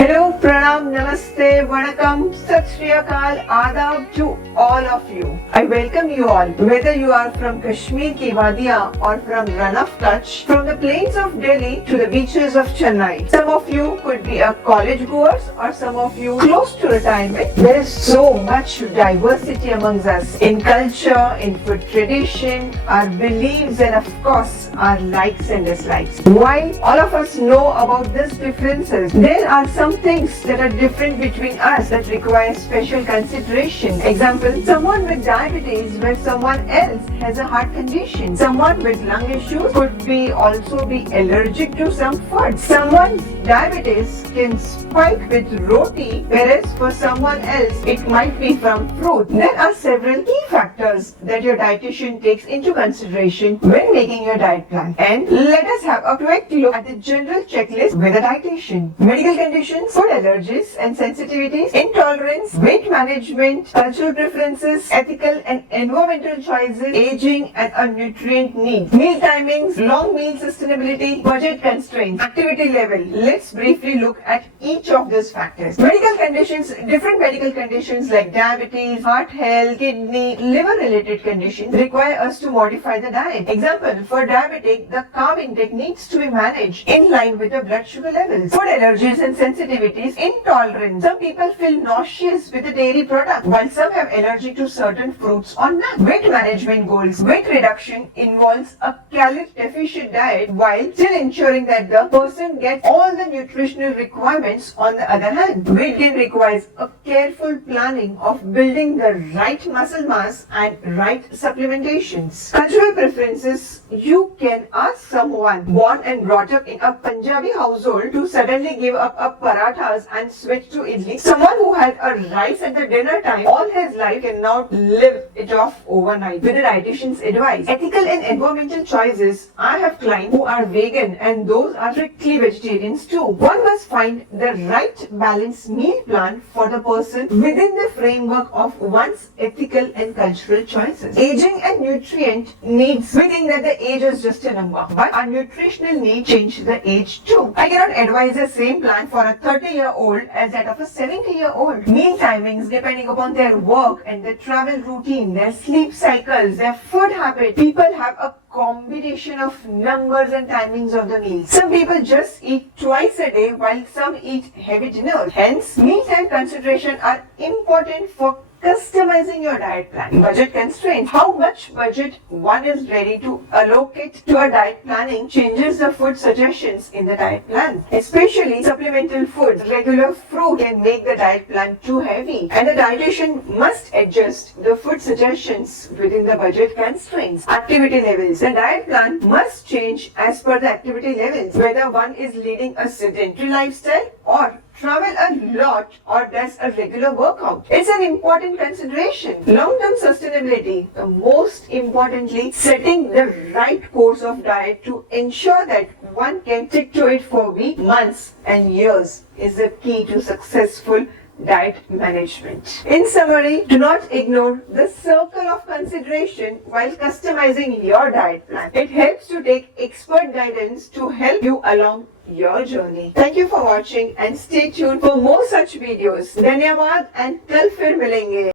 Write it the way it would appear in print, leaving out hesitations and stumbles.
Hello, pranam, namaste, vanakkam, sat shri akal, adab to all of you. I welcome you all, whether you are from Kashmir ki Wadiyan or from Rann of Kutch, from the plains of Delhi to the beaches of Chennai. Some of you could be a college goers or some of you close to retirement. There is so much diversity amongst us in culture, in food tradition, our beliefs and of course our likes and dislikes. While all of us know about these differences, there are some things that are different between us that require special consideration. Example, someone with diabetes where someone else has a heart condition. Someone with lung issues could also be allergic to some food. Someone's diabetes can spike with roti, whereas for someone else it might be from fruit. There are several key factors that your dietitian takes into consideration when making your diet plan. And let us have a quick look at the general checklist with a dietitian. Medical conditions, food allergies and sensitivities, intolerance, weight management, cultural preferences, ethical and environmental choices, aging and a nutrient need, meal timings, long meal sustainability, budget constraints, activity level. Let's briefly look at each of these factors. Medical conditions, different medical conditions like diabetes, heart health, kidney, liver related conditions require us to modify the diet. Example, for diabetic, the carb intake needs to be managed in line with the blood sugar levels. Food allergies and sensitivities, intolerance. Some people feel nauseous with a dairy product, while some have allergy to certain fruits or nuts. Weight management goals. Weight reduction involves a calorie deficient diet while still ensuring that the person gets all the nutritional requirements. On the other hand, weight gain requires a careful planning of building the right muscle mass and right supplementations. Cultural preferences. You can ask someone born and brought up in a Punjabi household to suddenly give up parathas and switch to idli. Someone who had a rice at the dinner time all his life cannot live it off overnight with a dietitian's advice. Ethical and environmental choices. I have clients who are vegan and those are strictly vegetarians too. One must find the right balanced meal plan for the person within the framework of one's ethical and cultural choices. Aging and nutrient needs. We think that the age is just a number, but our nutritional needs change the age too. I cannot advise the same plan for a 30-year-old as that of a 70-year-old. Meal timings depending upon their work and their travel routine, their sleep cycles, their food habit. People have a combination of numbers and timings of the meals. Some people just eat twice a day while some eat heavy dinners. Hence, mealtime consideration are important for customizing your diet plan. Budget constraints. How much budget one is ready to allocate to a diet planning changes the food suggestions in the diet plan. Especially supplemental foods. Regular fruit can make the diet plan too heavy, and the dietitian must adjust the food suggestions within the budget constraints. Activity levels. The diet plan must change as per the activity levels, whether one is leading a sedentary lifestyle or travel a lot or does a regular workout. It's an important consideration. Long-term sustainability. The most importantly, setting the right course of diet to ensure that one can stick to it for weeks, months and years is the key to successful diet management. In summary, do not ignore the circle of consideration while customizing your diet plan. It helps to take expert guidance to help you along your journey. Thank you for watching and stay tuned for more such videos. Dhanyawad and kal fir milenge.